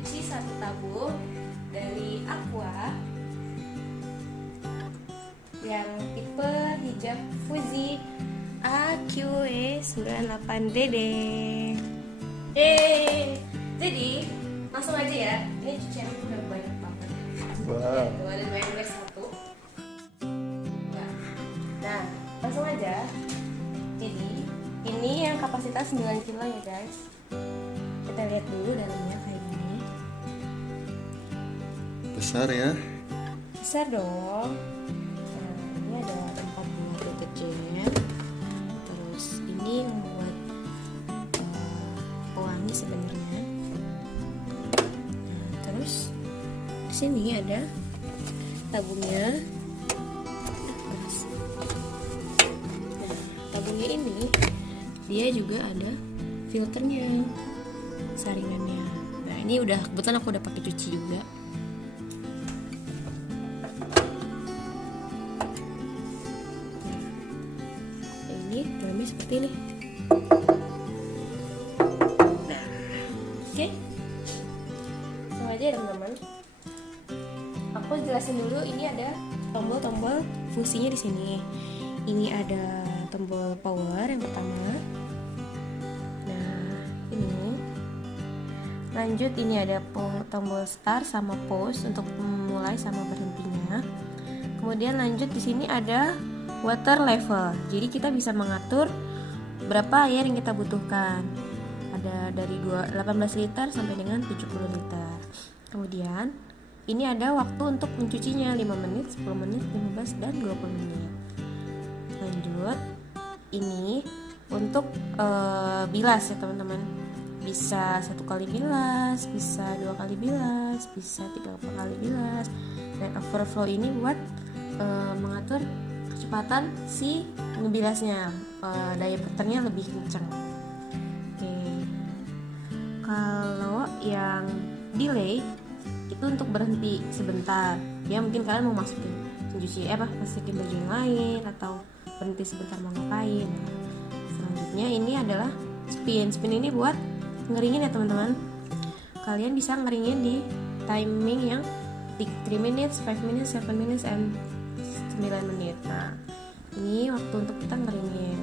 cuci satu tabung dari Aqua yang tipe hijab Fuji AQE98DD. Jadi langsung aja ya. Ini cucian udah banyak banget. Wow. Tuh, ada mayonnaise satu. Nah, langsung aja. Jadi ini yang kapasitas 9 kilo ya guys. Kita lihat dulu dalamnya kayak gini. Besar ya. Besar dong. Nah, ini ada tempat buat deterjen. Terus ini yang buat pewangi sebenarnya. Nah, terus di sini ada tabungnya. Nah, tabungnya ini dia juga ada filternya, saringannya. Nah, ini udah kebetulan aku udah pakai cuci juga. Ini dalamnya seperti ini. Nah, oke. Sama aja ya teman-teman. Aku jelasin dulu, ini ada tombol-tombol fungsinya di sini. Ini ada tombol power yang pertama. Nah, ini. Lanjut ini ada tombol start sama pause untuk memulai sama berhentinya. Kemudian lanjut di sini ada water level. Jadi kita bisa mengatur berapa air yang kita butuhkan. Ada dari 18 liter sampai dengan 70 liter. Kemudian ini ada waktu untuk mencucinya 5 menit, 10 menit, 15 dan 20 menit. Lanjut ini untuk bilas ya teman-teman. Bisa 1 kali bilas, bisa 2 kali bilas, bisa 3 kali bilas. Dan overflow ini buat mengatur kecepatan si ngebilasnya, daya putarnya lebih kencang. Oke. Kalau yang delay itu untuk berhenti sebentar. Ya mungkin kalian mau masukin masukin baju yang lain atau berhenti sebentar mau ngapain. Selanjutnya ini adalah spin. Spin ini buat ngeringin ya teman-teman. Kalian bisa ngeringin di timing yang 3 minutes, 5 minutes, 7 minutes, and 9 menit. Nah, ini waktu untuk kita ngeringin.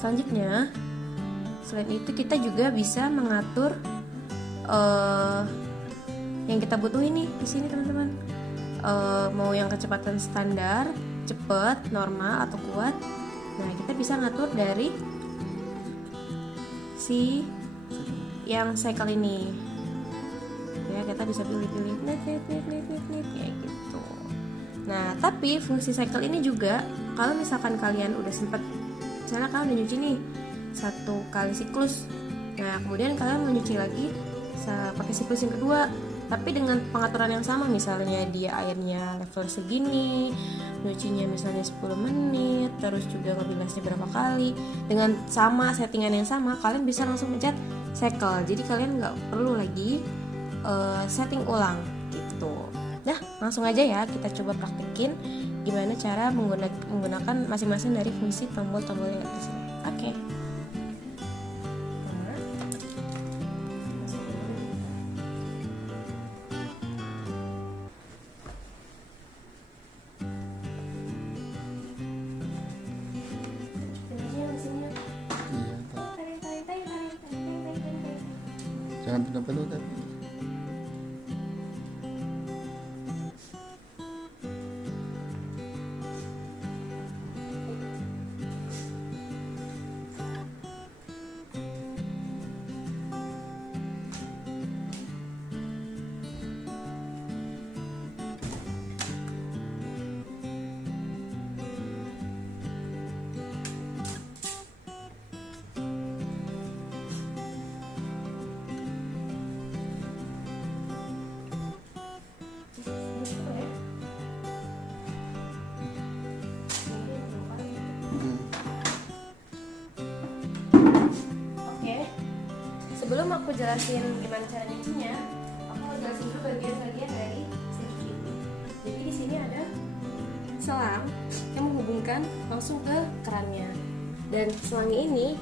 Selanjutnya, selain itu kita juga bisa mengatur yang kita butuhin nih di sini teman-teman. Mau yang kecepatan standar, cepat, normal atau kuat. Nah, kita bisa ngatur dari si yang cycle ini. Ya, kita bisa pilih-pilih kayak gitu. Nah, tapi fungsi cycle ini juga kalau misalkan kalian udah sempat, misalnya kalian udah nyuci nih 1 kali siklus. Nah, kemudian kalian mau nyuci lagi pakai siklus yang kedua, tapi dengan pengaturan yang sama, misalnya dia airnya level segini, nyucinya misalnya 10 menit, terus juga ngebilasnya berapa kali, dengan sama settingan yang sama, kalian bisa langsung pencet cycle. Jadi kalian nggak perlu lagi setting ulang gitu. Nah, langsung aja ya kita coba praktekin gimana cara menggunakan masing-masing dari fungsi tombol-tombol yang ada di sini. Oke. Jangan penuh-penuh tapi. Sebelum aku jelasin gimana cara nyucinya, aku mau jelasin dulu bagian-bagian dari mesin cuci ini. Jadi di sini ada selang yang menghubungkan langsung ke kerannya. Dan selang ini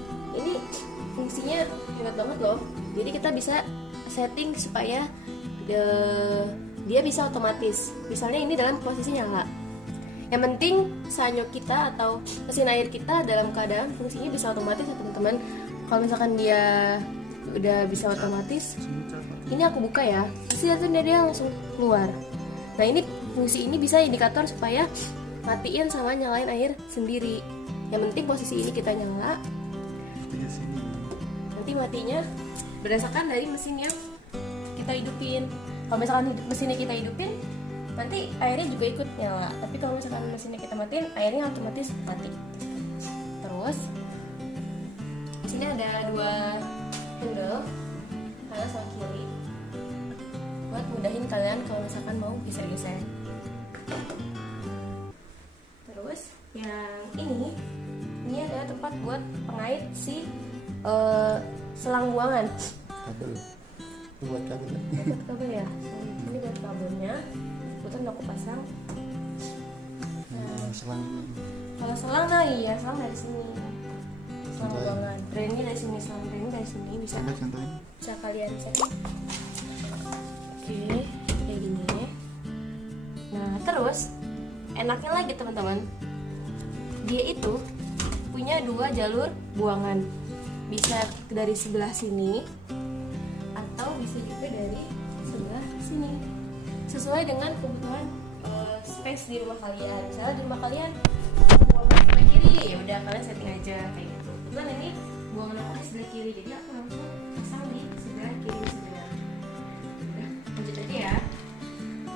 fungsinya hebat banget loh. Jadi kita bisa setting supaya dia bisa otomatis. Misalnya ini dalam posisi nyala. Yang penting sanyo kita atau mesin air kita dalam keadaan fungsinya bisa otomatis ya teman-teman. Kalau misalkan dia udah bisa otomatis, ini aku buka ya, pasti dia langsung keluar. Nah ini fungsi ini bisa indikator supaya matiin sama nyalain air sendiri. Yang penting posisi ini kita nyala, nanti matinya berdasarkan dari mesin yang kita hidupin. Kalau misalkan mesinnya kita hidupin, nanti airnya juga ikut nyala. Tapi kalau misalkan mesinnya kita matiin, airnya otomatis mati. Terus di sini ada 2 handle, kanan sama kiri, buat mudahin kalian kalau misalkan mau geser-geser. Terus yang ini adalah tempat buat pengait si selang buangan. Kabel. Buat kabel. Buat kabel ya. Ini buat kabelnya. Kebetulan aku pasang. Selang. Kalau selang iya selang dari sini. Selang buangan. Drainnya dari sini, selang drainnya dari sini bisa. Contohin. Bisa kalian cek. Oke, kayak gini. Nah, terus enaknya lagi teman-teman, dia itu punya 2 jalur buangan, bisa dari sebelah sini atau bisa juga dari sebelah sini, sesuai dengan kebutuhan space di rumah kalian. Misalnya di rumah kalian buangan sebelah kiri, ya udah kalian setting aja kayak gitu. Kebetulan ini buangan aku di sebelah kiri, jadi aku langsung pasang di sebelah kiri sebelah. Udah, lanjut aja ya.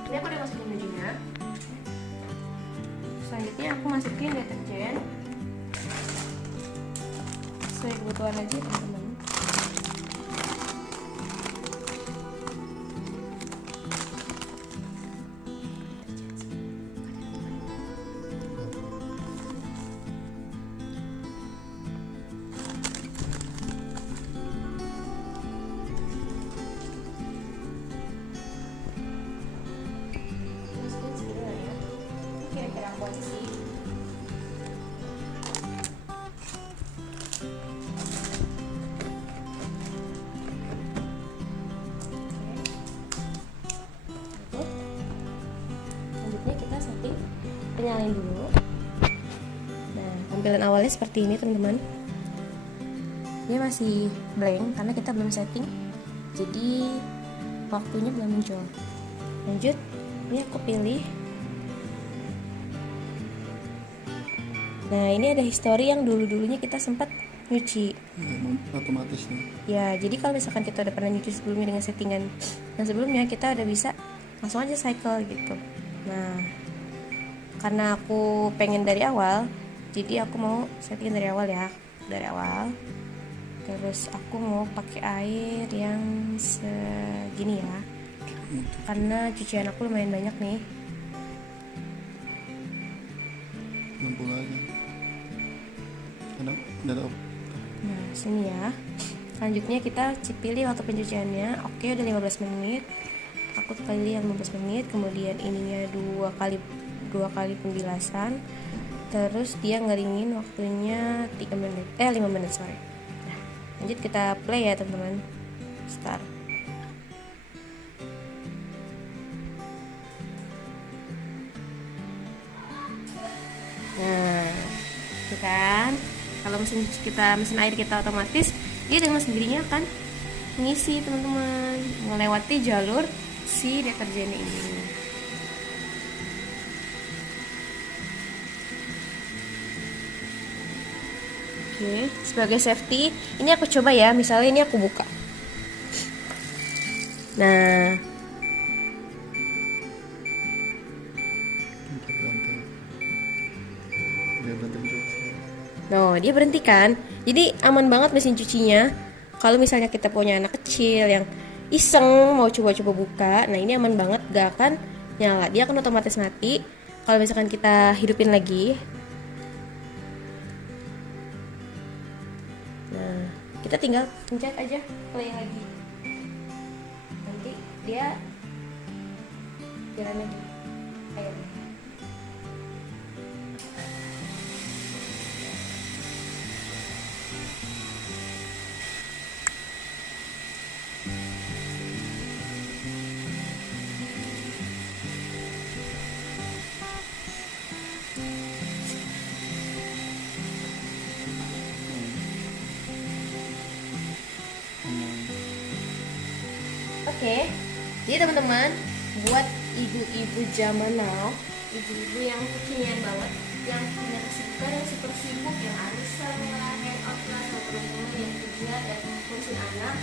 Ini aku udah masukin bajunya. Selanjutnya aku masukin deterjen sesuai kebutuhan aja teman-teman. Masukin segini lah ya. Kira-kira aku aja sih. Selanjutnya kita setting penyalain dulu. Nah, tampilan awalnya seperti ini teman-teman. Dia masih blank karena kita belum setting, jadi waktunya belum muncul. Lanjut, ini aku pilih. Nah, ini ada history yang dulu-dulunya kita sempat nyuci. Otomatis nih. Ya, jadi kalau misalkan kita udah pernah nyuci sebelumnya dengan settingan yang sebelumnya, kita udah bisa langsung aja cycle gitu. Nah, karena aku pengen dari awal, jadi aku mau setting dari awal ya, dari awal. Terus aku mau pakai air yang segini ya, karena cucian aku lumayan banyak nih. 60 aja. Ada Nah, sini ya. Selanjutnya kita pilih waktu pencuciannya. Oke, udah 15 menit. Aku pilih yang 15 menit. Kemudian ininya dua kali pembilasan. Terus dia ngeringin waktunya 5 menit sorry. Nah, lanjut kita play ya teman-teman. Start. Nah, itu kan. Kalau mesin air kita otomatis, dia dengan sendirinya akan mengisi teman-teman, melewati jalur si deterjen ini. Oke, sebagai safety, ini aku coba ya. Misalnya ini aku buka. Nah, dia berhenti kan. Jadi aman banget mesin cucinya. Kalau misalnya kita punya anak kecil yang iseng mau coba-coba buka, nah ini aman banget, gak akan nyala, dia akan otomatis mati. Kalau misalkan kita hidupin lagi, nah kita tinggal pencet aja play lagi, nanti dia jalan lagi airnya. Oke, jadi teman-teman, buat ibu-ibu zaman now, ibu-ibu yang kekinian banget, yang punya kesibukan yang super sibuk, yang arisan lah, hangout lah sama teman-teman yang kerja dan ngurusin anak.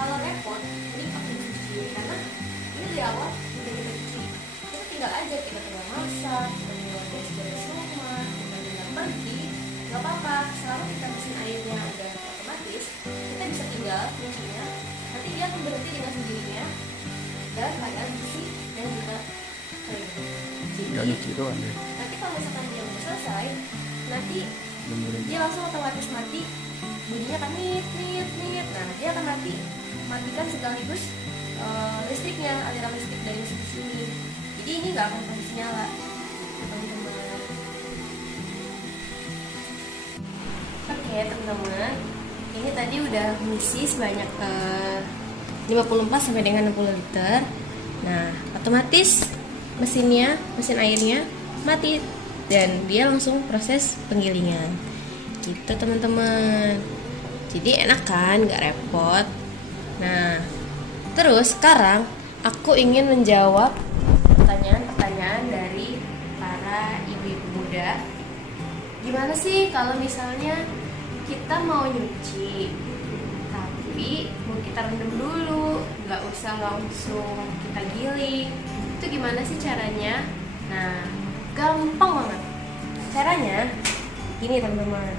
Kalau repot, ini pakai mesin cuci karena ini dari awal udah kita cuci. Kita tinggal aja, kita tinggal masak, kita tinggal beres-beres rumah, kita tinggal pergi, nggak apa-apa. Selama kita mesin airnya udah otomatis, kita bisa tinggal nyucinya. Nanti dia akan berhenti dengan sendirinya dan keadaan bersih dan juga kering. Nggak Jadi nyuci doang deh. nanti kalau misalkan dia udah selesai, nanti Benerin. dia langsung otomatis mati, bunyinya kan nit nit nit. Nah dia akan matikan sekaligus listriknya, aliran listrik dari mesin sini. Jadi ini nggak akan pasti nyala, teman-teman. Oke teman-teman, ini tadi udah mengisi sebanyak 54 sampai dengan 60 liter. Nah otomatis mesin airnya mati dan dia langsung proses penggilingan gitu teman-teman. Jadi enak kan, nggak repot. Nah terus sekarang aku ingin menjawab pertanyaan-pertanyaan dari para ibu-ibu muda. Gimana sih kalau misalnya kita mau nyuci tapi mau kita rendam dulu, nggak usah langsung kita giling, itu gimana sih caranya? Nah gampang banget caranya. Gini teman-teman,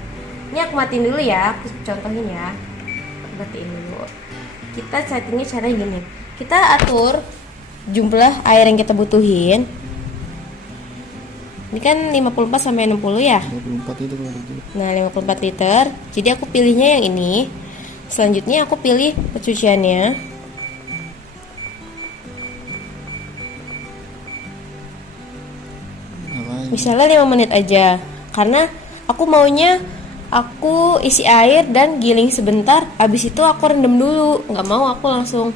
ini aku matiin dulu ya, aku contohin ya. Aku matiin dulu. Kita settingnya cara gini, kita atur jumlah air yang kita butuhin. Ini kan 54 sampai 60 ya. 24 itu kalau gitu. Nah 54 liter. Jadi aku pilihnya yang ini. Selanjutnya aku pilih pencuciannya. Ngapain? Misalnya 5 menit aja. Karena aku maunya aku isi air dan giling sebentar, habis itu aku rendam dulu. Nggak mau aku langsung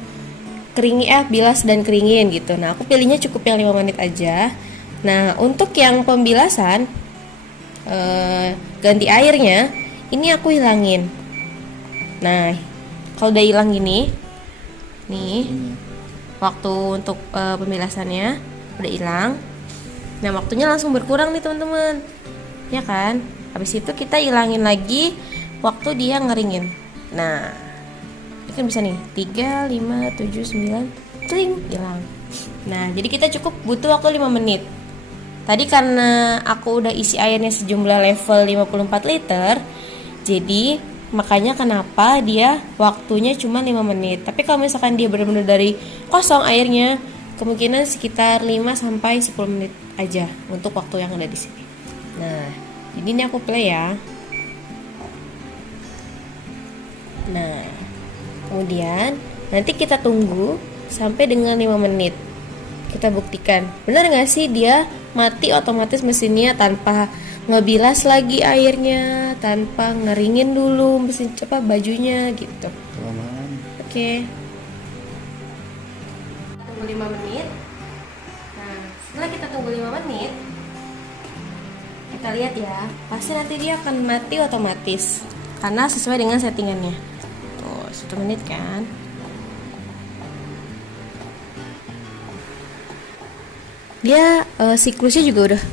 bilas dan keringin gitu. Nah aku pilihnya cukup yang 5 menit aja. Nah untuk yang pembilasan ganti airnya, ini aku hilangin. Nah kalau udah hilang gini nih, waktu untuk pembilasannya udah hilang. Nah waktunya langsung berkurang nih teman-teman, ya kan? Habis itu kita hilangin lagi waktu dia ngeringin. Nah ini kan bisa nih 3, 5, 7, 9 kling, hilang. Nah jadi kita cukup butuh waktu 5 menit. Tadi karena aku udah isi airnya sejumlah level 54 liter, jadi makanya kenapa dia waktunya cuma 5 menit. Tapi kalau misalkan dia benar-benar dari kosong airnya, kemungkinan sekitar 5 sampai 10 menit aja untuk waktu yang ada di sini. Nah, jadi ini aku play ya. Nah, kemudian nanti kita tunggu sampai dengan 5 menit. Kita buktikan, benar nggak sih dia mati otomatis mesinnya tanpa ngebilas lagi airnya, tanpa ngeringin dulu mesin bajunya gitu. Kelamaan. Oke. Tunggu 5 menit. Nah, setelah kita tunggu 5 menit, kita lihat ya, pasti nanti dia akan mati otomatis karena sesuai dengan settingannya. Tuh, 1 menit kan. Dia siklusnya juga udah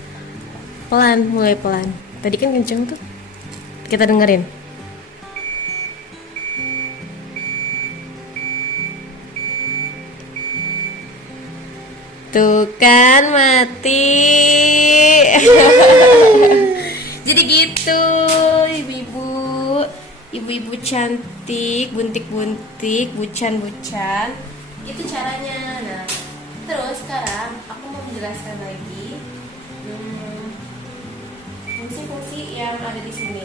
mulai pelan. Tadi kan kenceng tuh. Kita dengerin. Tuh kan mati. Jadi gitu, ibu-ibu cantik, buntik-buntik, bucan-bucan. Itu caranya. Nah, terus sekarang aku mau menjelaskan lagi fungsi-fungsi yang ada di sini.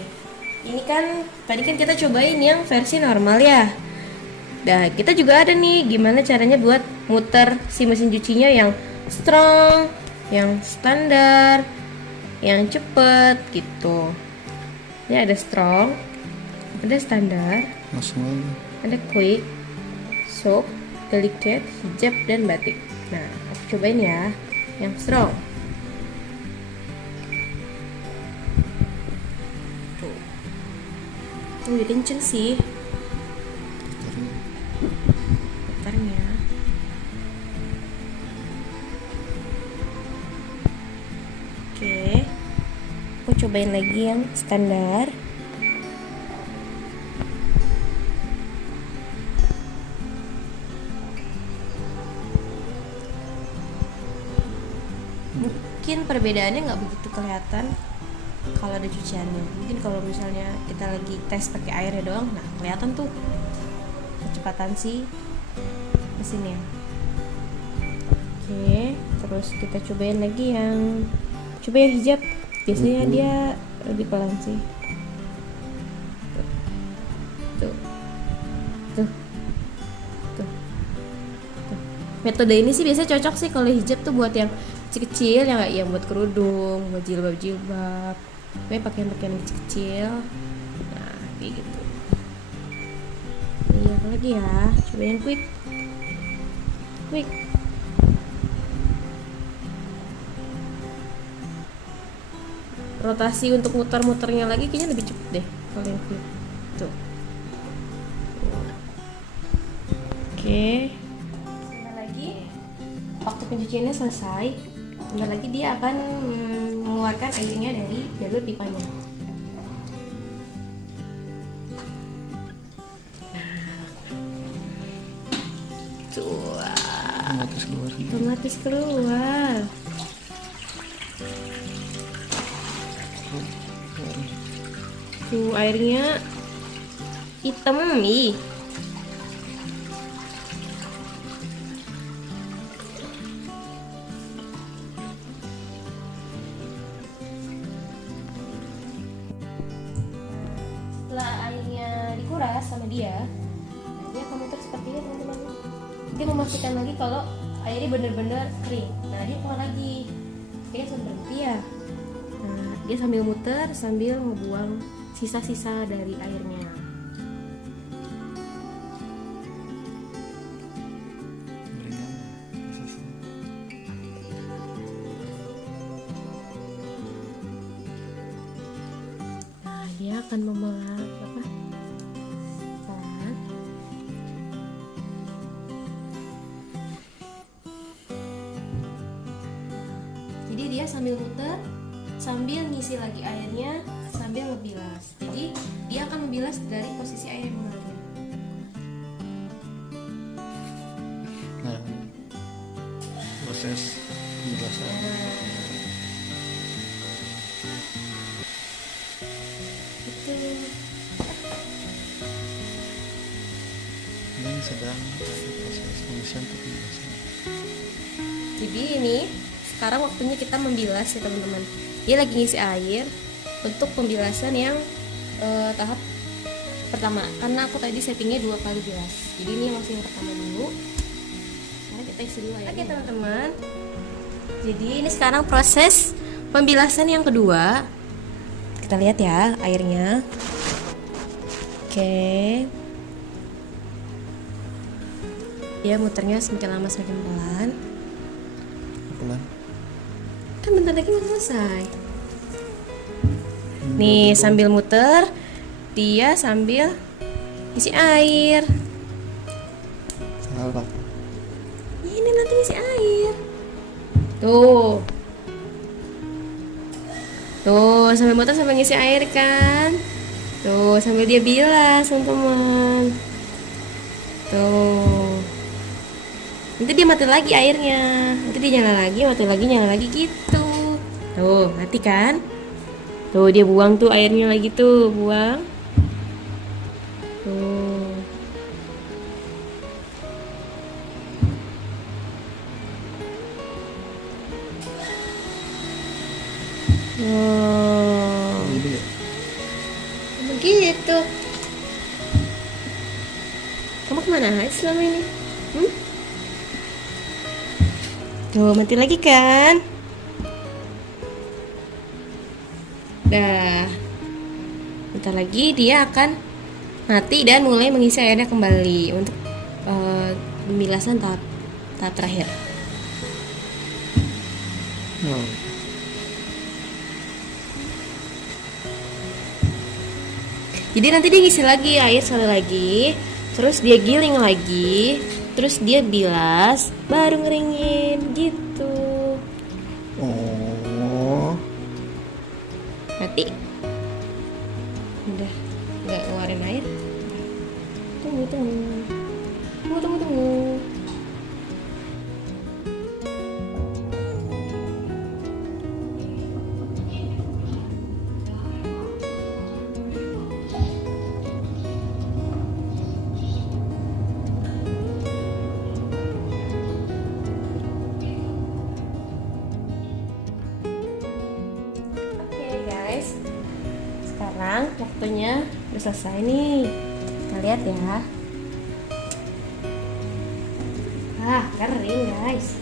Ini kan tadi kan kita cobain yang versi normal ya. Nah, kita juga ada nih gimana caranya buat muter si mesin cucinya yang strong, yang standar, yang cepet gitu. Ini ada strong, ada standar, Langsung aja. ada quick, soft, delicate, hijab, dan batik. Nah, aku cobain ya yang strong. Tuh. Lebih kenceng sih. Taruh. Putarnya. cobain lagi yang standar. Mungkin perbedaannya nggak begitu kelihatan kalau ada cuciannya. Mungkin kalau misalnya kita lagi tes pakai airnya doang, nah kelihatan tuh kecepatan si mesinnya. Oke, terus kita cobain lagi yang hijab. Biasanya dia lebih pelan sih. Tuh. Metode ini sih biasanya cocok sih kalau hijab tuh buat yang kecil-kecil, yang buat kerudung, buat jilbab. Pokoknya pakaian-pakaian kecil-kecil. Nah, kayak gitu. Iya, apa lagi ya? Coba yang quick. Rotasi untuk muter-muternya lagi kayaknya lebih cepet deh kalau yang quick. Tuh. Oke. Sebentar lagi waktu pencuciannya selesai. Sebentar lagi dia akan mengeluarkan airnya dari jalur pipanya. Tuh, otomatis keluar. Tuh airnya hitam nih. Setelah airnya dikuras sama dia akan muter seperti ini teman-teman. Dia memastikan lagi kalau airnya benar-benar kering. Nah dia keluar lagi. Kayaknya sudah berhenti ya. Nah dia sambil muter sambil ngebuang sisa-sisa dari airnya. Nah dia akan pelan. Jadi dia sambil muter sambil ngisi lagi airnya sambil ngebilas. Jadi dia akan membilas dari posisi air yang mengalir. Nah, proses pembilasan. Itu. Ini sedang proses pembilasan pembilasan. Jadi ini sekarang waktunya kita membilas ya teman-teman. Dia lagi ngisi air untuk pembilasan yang tahap pertama, karena aku tadi settingnya 2 kali bilas. Jadi ini masih yang pertama dulu. Sekarang kita isi dulu airnya. Oke teman-teman. Jadi ini sekarang proses pembilasan yang kedua. Kita lihat ya airnya. Oke. Dia muternya semakin lama semakin pelan. Kan bentar lagi mau selesai. Nih sambil muter dia sambil isi air. Salah. Ini nanti isi air. Tuh sambil muter sambil ngisi air kan. Tuh sambil dia bilas teman-teman. Tuh nanti dia mati lagi airnya, nanti dia nyala lagi gitu. Tuh mati kan. Tuh dia buang tuh airnya lagi tuh, buang. Tuh. Oh. Begitu. Kamu kemana aja selama ini? Tuh mati lagi kan. Dah. Bentar lagi dia akan mati dan mulai mengisi airnya kembali untuk pembilasan tahap terakhir. Jadi nanti dia ngisi lagi air sekali lagi, terus dia giling lagi, terus dia bilas, baru ngeringin gitu. Oh. Mati. Udah nggak ngeluarin air. Tunggu. Oke guys, sekarang waktunya udah selesai nih. Kita lihat ya. Kering guys.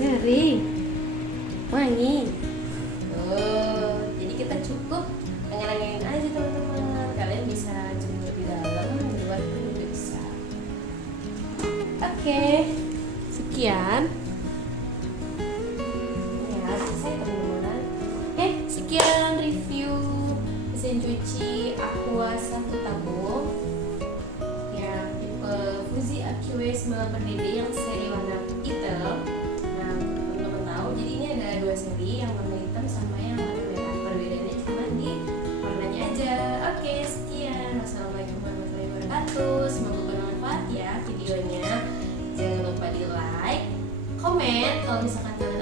Kering. Wangi. Jadi kita cukup angin-anginin aja teman-teman. Kalian bisa jemur di dalam, di luar pun juga bisa. Oke, sekian. Ya, selesai teman-teman. Sekian review mesin cuci Aqua 1 tabung. Fuzi AQW 9/DD yang seri warna hitam. Nah, teman-teman tahu, jadi ini ada 2 seri, yang warna hitam sama yang warna merah. Perbedaannya cuma di warnanya aja. Oke, sekian. Wassalamualaikum warahmatullahi wabarakatuh. Semoga bermanfaat ya videonya. Jangan lupa di like, komen kalau misalkan kalian